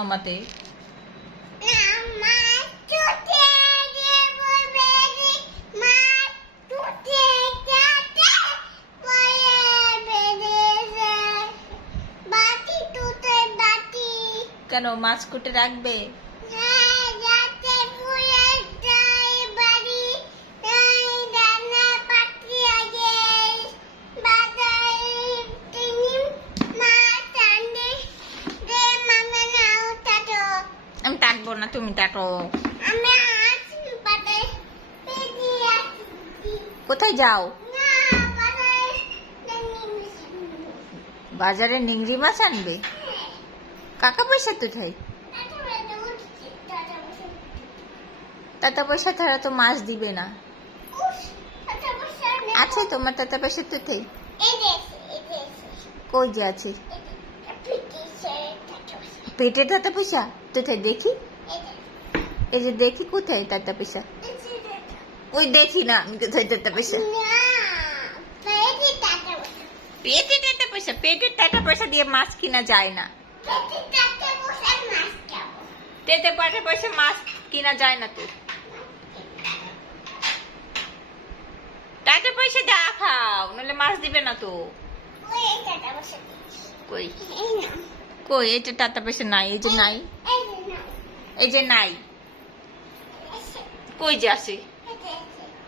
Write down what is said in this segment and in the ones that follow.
মামাতে। কেন মাছ কুটে রাখবে? আমি টাটবো না, তুমি টাটো। কোথায় যাও? বাজারে নিংড়ি মাছ আনবে? কাকা পয়সা কোথায়? টাকা পয়সা ছাড়া তো মাছ দিবে না। আছে তোমার টাকা পয়সা কোথায়? কই যে আছে? পেটে টাকা পয়সা কোথায় দেখি? এই যে দেখি কোথায় টাকা পয়সা? ওই দেখি না আমি কোথায় টাকা পয়সা। পেটে টাকা পয়সা, পেটের টাকা পয়সা দিয়ে মাছ কিনা যায় না। পেটে টাকা পয়সা মাছ কিনা যায় না তো। টাকা পয়সা দা খাও, নাহলে মাছ দিবে না তো। কই কই এটা টাকা পয়সা নাই, এই যে নাই, এই যে নাই। কই যে আছে?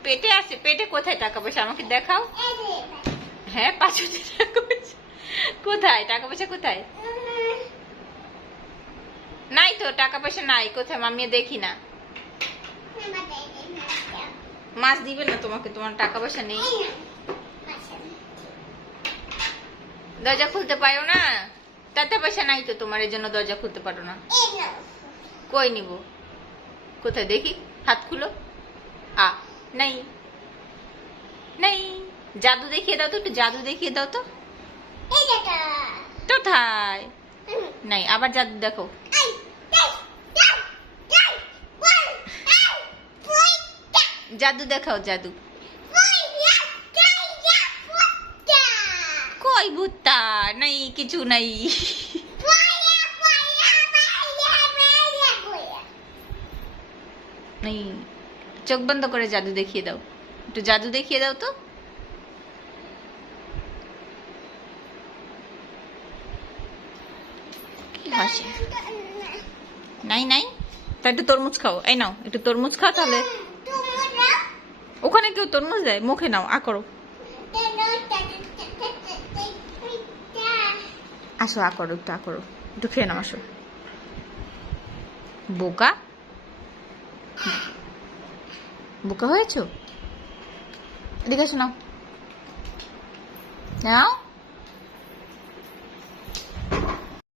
পেটে আছে। পেটে কোথায় টাকা পয়সা আমাকে দেখাও। হ্যাঁ, পাঁচশো টাকা পয়সা কোথায়? টাকা পয়সা কোথায়? নাই তো, টাকা পয়সা নাই। কোথায় মামি? দেখি না। মাছ দিবে না তোমাকে, তোমার টাকা পয়সা নেই। দরজা খুলতে পারো না? টাকা পয়সা নাই তো তোমার, এই জন্য দরজা খুলতে পারো না। কই নিব? কোথায় দেখি? হাত খুলো। নাই নাই। জাদু দেখিয়ে দাও তো, একটু জাদু দেখিয়ে দাও তো। কোথায়? নাই, আবার জাদু দেখো। জাদু দেখাও, জাদু। কই ভূতটা? নাই, কিছু নাই। নাই, চোখ বন্ধ করে জাদু দেখিয়ে দাও। একটু জাদু দেখিয়ে দাও তো। কি হাসি? নাই নাই। তা একটু তরমুজ খাও। এই নাও, একটু তরমুজ খাও তাহলে। ওখানে কেউ তরমুজ দেয়? মুখে নাও, করো। আসো, করো, একটু করো, একটু খেয়ে নাও, আসো। বোকা বোকা হয়েছো? এদিকে আসো, নাও নাও।